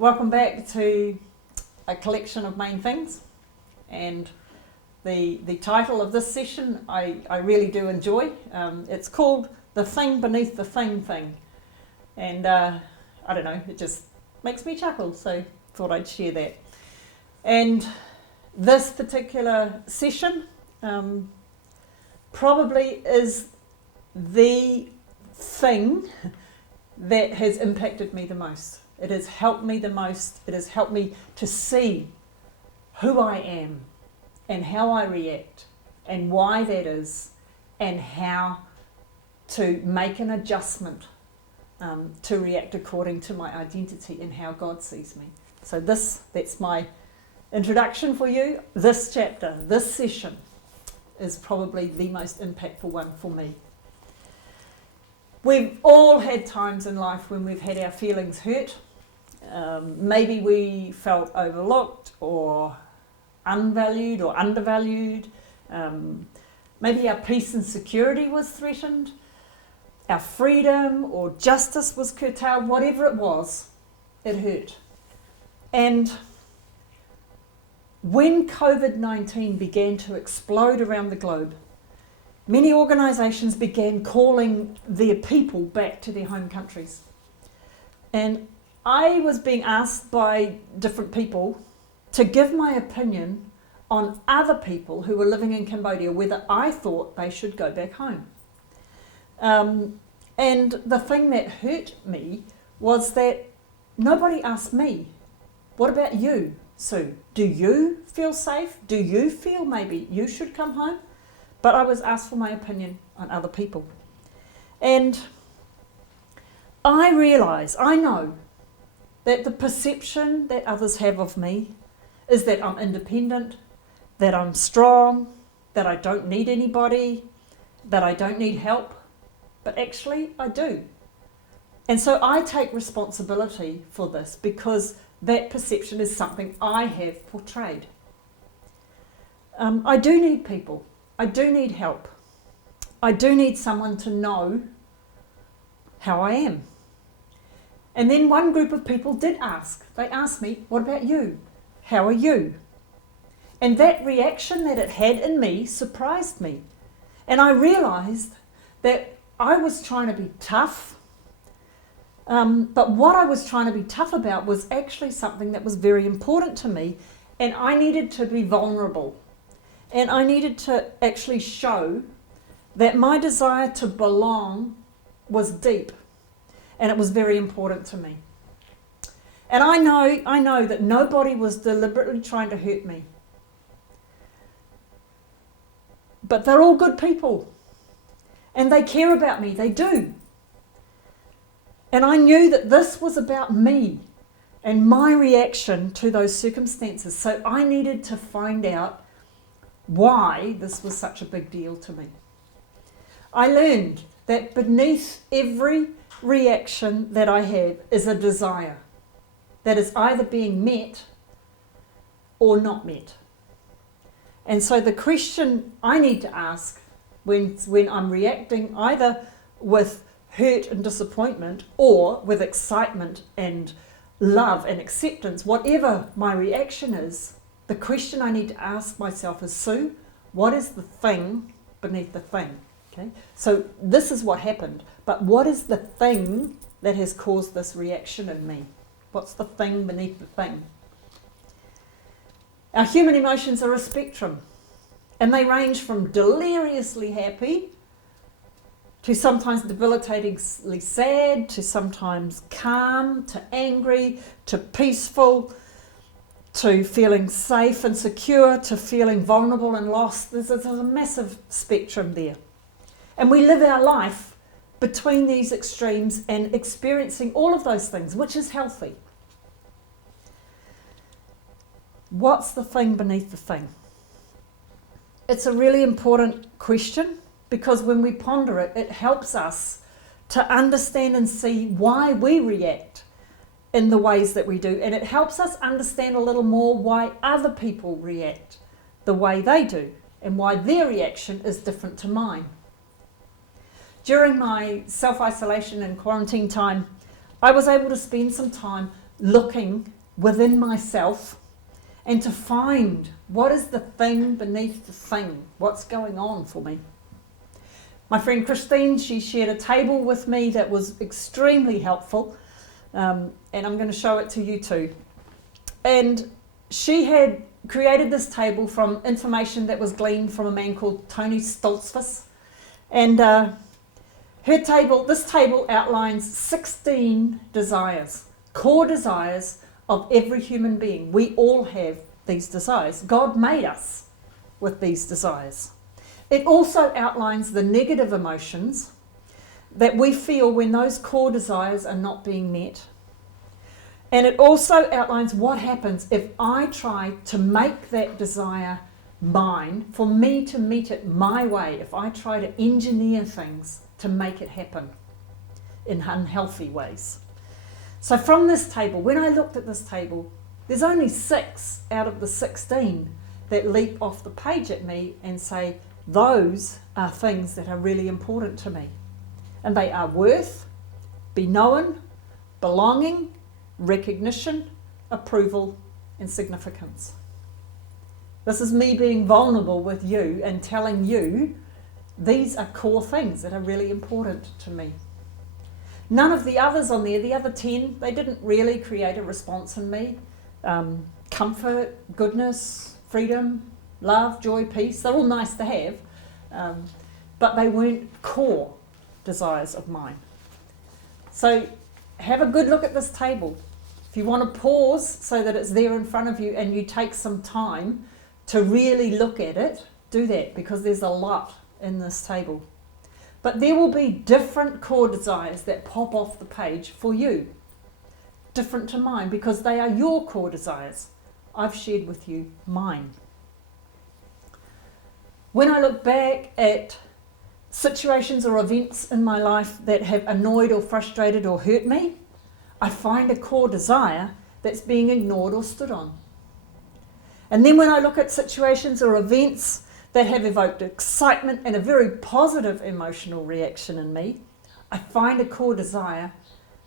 welcome back to a collection of main things, and the title of this session I really do enjoy. It's called The Thing Beneath the Thing, and I don't know, it just makes me chuckle, so thought I'd share that. And this particular session probably is the thing that has impacted me the most. It has helped me the most. It has helped me to see who I am and how I react and why that is, and how to make an adjustment to react according to my identity and how God sees me. So that's my introduction for you. This chapter, this session, is probably the most impactful one for me. We've all had times in life when we've had our feelings hurt. Maybe we felt overlooked or unvalued or undervalued. Maybe our peace and security was threatened. Our freedom or justice was curtailed. Whatever it was, it hurt. And when COVID-19 began to explode around the globe, many organisations began calling their people back to their home countries. And I was being asked by different people to give my opinion on other people who were living in Cambodia, whether I thought they should go back home. And the thing that hurt me was that nobody asked me, what about you, Sue? Do you feel safe? Do you feel maybe you should come home? But I was asked for my opinion on other people. And I know that the perception that others have of me is that I'm independent, that I'm strong, that I don't need anybody, that I don't need help. But actually, I do. And so I take responsibility for this because that perception is something I have portrayed. I do need people. I do need help. I do need someone to know how I am. And then one group of people did ask. They asked me, what about you? How are you? And that reaction that it had in me surprised me. And I realised that I was trying to be tough. But what I was trying to be tough about was actually something that was very important to me. And I needed to be vulnerable. And I needed to actually show that my desire to belong was deep. And it was very important to me. And I know that nobody was deliberately trying to hurt me. But they're all good people. And they care about me, they do. And I knew that this was about me and my reaction to those circumstances. So I needed to find out why this was such a big deal to me. I learned that beneath every reaction that I have is a desire that is either being met or not met. And so the question I need to ask when I'm reacting either with hurt and disappointment or with excitement and love and acceptance, whatever my reaction is, the question I need to ask myself is, Sue, what is the thing beneath the thing? Okay? So this is what happened, but what is the thing that has caused this reaction in me? What's the thing beneath the thing? Our human emotions are a spectrum, and they range from deliriously happy to sometimes debilitatingly sad, to sometimes calm, to angry, to peaceful, to feeling safe and secure, to feeling vulnerable and lost. There's a massive spectrum there. And we live our life between these extremes and experiencing all of those things, which is healthy. What's the thing beneath the thing? It's a really important question because when we ponder it, it helps us to understand and see why we react in the ways that we do. And it helps us understand a little more why other people react the way they do and why their reaction is different to mine. During my self-isolation and quarantine time, I was able to spend some time looking within myself and to find what is the thing beneath the thing, what's going on for me. My friend Christine, she shared a table with me that was extremely helpful, and I'm going to show it to you too. And she had created this table from information that was gleaned from a man called Tony Stoltzfus. And this table outlines 16 desires, core desires of every human being. We all have these desires. God made us with these desires. It also outlines the negative emotions that we feel when those core desires are not being met. And it also outlines what happens if I try to make that desire mine, for me to meet it my way, if I try to engineer things to make it happen in unhealthy ways. So from this table, when I looked at this table, there's only 6 out of the 16 that leap off the page at me and say, those are things that are really important to me. And they are worth, be known, belonging, recognition, approval, and significance. This is me being vulnerable with you and telling you these are core things that are really important to me. None of the others on there, the other 10, they didn't really create a response in me. Comfort, goodness, freedom, love, joy, peace, they're all nice to have, but they weren't core desires of mine. So have a good look at this table. If you want to pause so that it's there in front of you and you take some time to really look at it, do that, because there's a lot in this table. But there will be different core desires that pop off the page for you, different to mine, because they are your core desires. I've shared with you mine. When I look back at situations or events in my life that have annoyed or frustrated or hurt me, I find a core desire that's being ignored or stood on. And then when I look at situations or events that have evoked excitement and a very positive emotional reaction in me, I find a core desire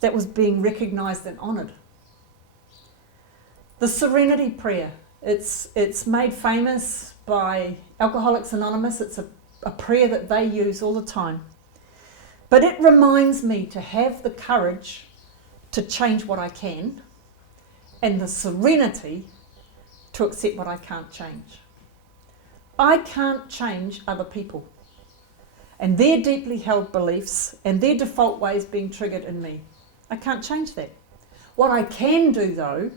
that was being recognised and honoured. The Serenity Prayer, it's made famous by Alcoholics Anonymous. It's a prayer that they use all the time. But it reminds me to have the courage to change what I can and the serenity to accept what I can't change. I can't change other people and their deeply held beliefs and their default ways being triggered in me. I can't change that. What I can do though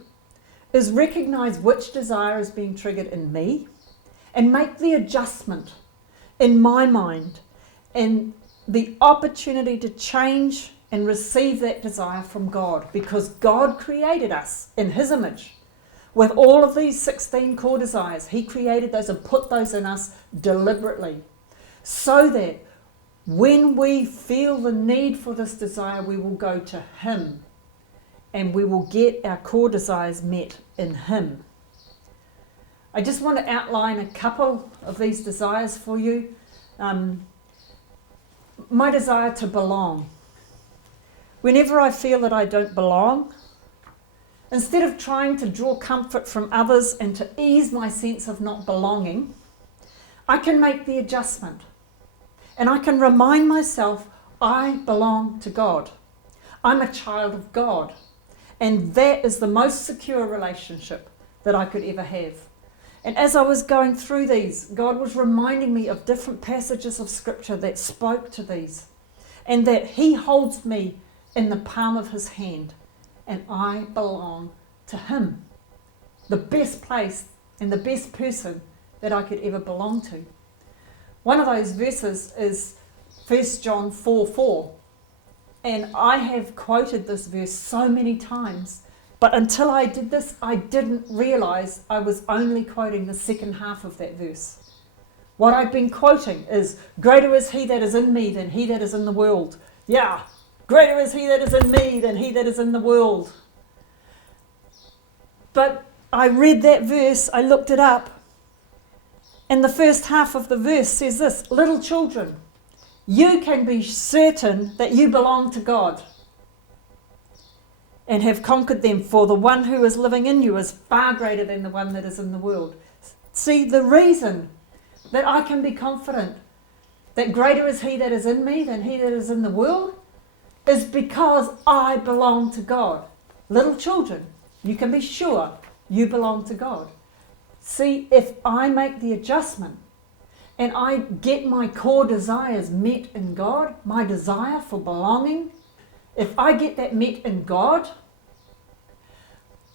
is recognise which desire is being triggered in me and make the adjustment in my mind and the opportunity to change and receive that desire from God, because God created us in His image with all of these 16 core desires. He created those and put those in us deliberately so that when we feel the need for this desire, we will go to Him and we will get our core desires met in Him. I just want to outline a couple of these desires for you. My desire to belong. Whenever I feel that I don't belong, instead of trying to draw comfort from others and to ease my sense of not belonging, I can make the adjustment. And I can remind myself, I belong to God. I'm a child of God. And that is the most secure relationship that I could ever have. And as I was going through these, God was reminding me of different passages of Scripture that spoke to these, and that He holds me in the palm of His hand, and I belong to Him. The best place and the best person that I could ever belong to. One of those verses is 1 John 4:4. And I have quoted this verse so many times, but until I did this, I didn't realise I was only quoting the second half of that verse. What I've been quoting is, greater is He that is in me than he that is in the world. Yeah, greater is He that is in me than he that is in the world. But I read that verse, I looked it up, and the first half of the verse says this: little children, you can be certain that you belong to God. and have conquered them, for the one who is living in you is far greater than the one that is in the world. See, the reason that I can be confident that greater is he that is in me than he that is in the world is because I belong to God. Little children, you can be sure you belong to God. See, if I make the adjustment and I get my core desires met in God, my desire for belonging, if I get that met in God,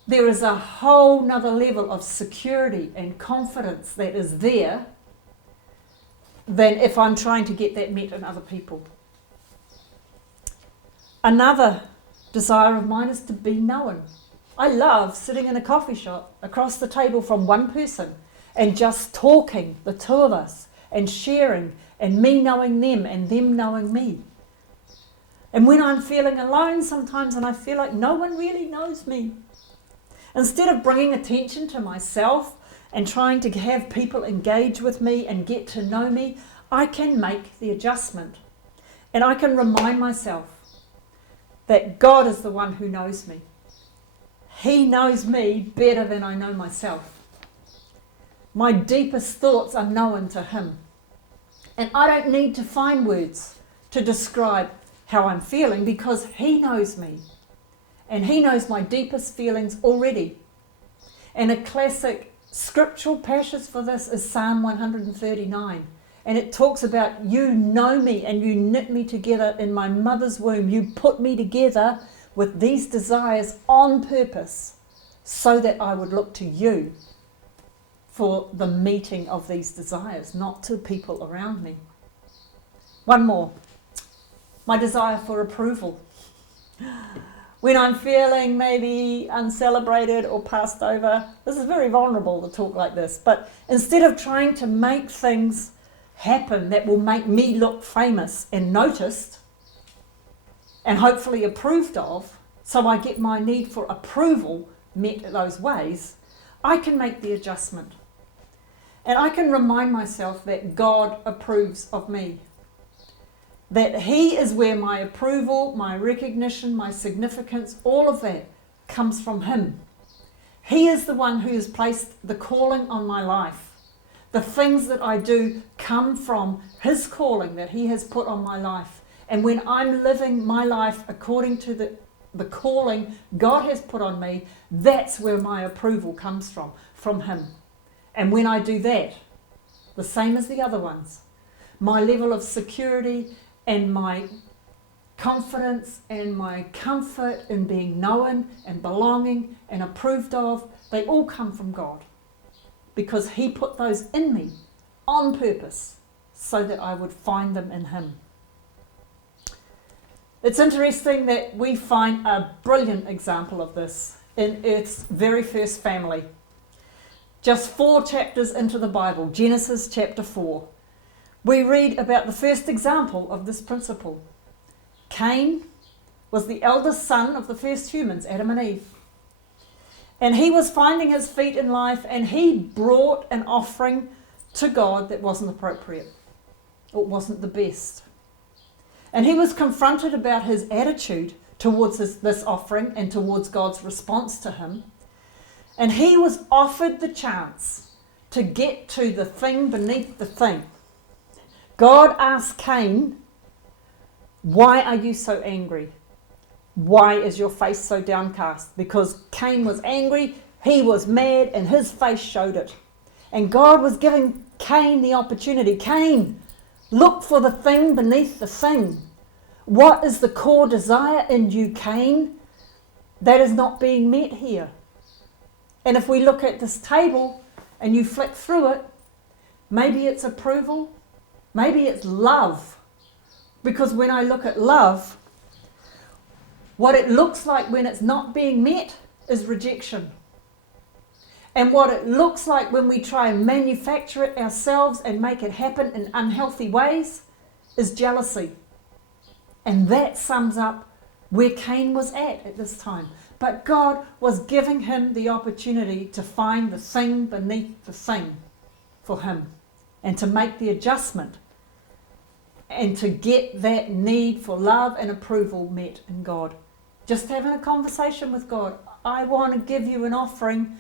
there is a whole nother level of security and confidence that is there than if I'm trying to get that met in other people. Another desire of mine is to be known. I love sitting in a coffee shop across the table from one person and just talking, the two of us, and sharing, and me knowing them and them knowing me. And when I'm feeling alone sometimes and I feel like no one really knows me, instead of bringing attention to myself and trying to have people engage with me and get to know me, I can make the adjustment. And I can remind myself that God is the one who knows me. He knows me better than I know myself. My deepest thoughts are known to him. And I don't need to find words to describe how I'm feeling because he knows me. And he knows my deepest feelings already. And a classic scriptural passage for this is Psalm 139. And it talks about, you know me and you knit me together in my mother's womb. You put me together with these desires on purpose so that I would look to you for the meeting of these desires, not to people around me. One more. My desire for approval. When I'm feeling maybe uncelebrated or passed over, this is very vulnerable to talk like this, but instead of trying to make things happen that will make me look famous and noticed and hopefully approved of, so I get my need for approval met those ways, I can make the adjustment. And I can remind myself that God approves of me. That he is where my approval, my recognition, my significance, all of that comes from him. He is the one who has placed the calling on my life. The things that I do come from his calling that he has put on my life. And when I'm living my life according to the calling God has put on me, that's where my approval comes from him. And when I do that, the same as the other ones, my level of security and my confidence and my comfort in being known and belonging and approved of, they all come from God. Because he put those in me on purpose so that I would find them in him. It's interesting that we find a brilliant example of this in Earth's very first family. Just 4 chapters into the Bible, Genesis chapter 4, we read about the first example of this principle. Cain was the eldest son of the first humans, Adam and Eve. And he was finding his feet in life, and he brought an offering to God that wasn't appropriate. It wasn't the best. And he was confronted about his attitude towards this offering and towards God's response to him. And he was offered the chance to get to the thing beneath the thing. God asked Cain, why are you so angry? Why is your face so downcast? Because Cain was angry, he was mad, and his face showed it. And God was giving Cain the opportunity. Cain, look for the thing beneath the thing. What is the core desire in you, Cain, that is not being met here? And if we look at this table and you flick through it, maybe it's approval, maybe it's love. Because when I look at love, what it looks like when it's not being met is rejection. And what it looks like when we try and manufacture it ourselves and make it happen in unhealthy ways is jealousy. And that sums up where Cain was at this time. But God was giving him the opportunity to find the thing beneath the thing for him and to make the adjustment and to get that need for love and approval met in God. Just having a conversation with God. I want to give you an offering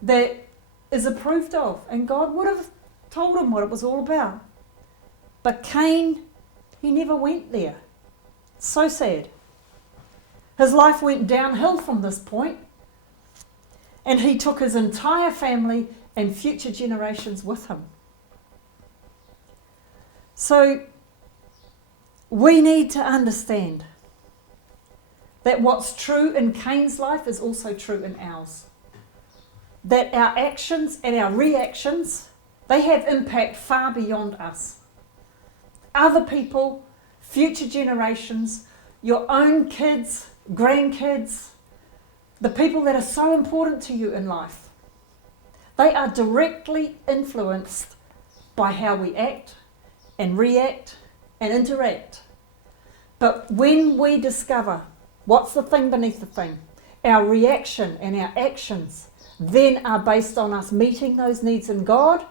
that is approved of. And God would have told him what it was all about. But Cain, he never went there. So sad. His life went downhill from this point, and he took his entire family and future generations with him. So we need to understand that what's true in Cain's life is also true in ours. That our actions and our reactions, they have impact far beyond us. Other people, future generations, your own kids, grandkids, the people that are so important to you in life, they are directly influenced by how we act and react and interact. But when we discover what's the thing beneath the thing, our reaction and our actions then are based on us meeting those needs in God,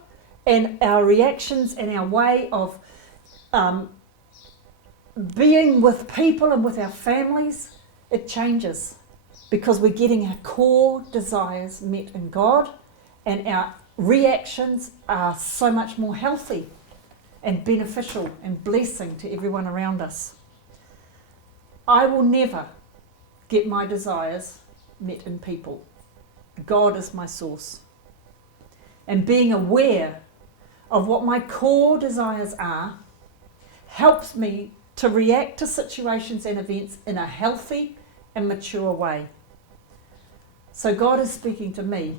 and our reactions and our way of being with people and with our families, it changes because we're getting our core desires met in God, and our reactions are so much more healthy and beneficial and blessing to everyone around us. I will never get my desires met in people. God is my source. And being aware of what my core desires are helps me to react to situations and events in a healthy and mature way. So God is speaking to me.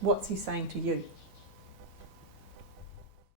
What's he saying to you?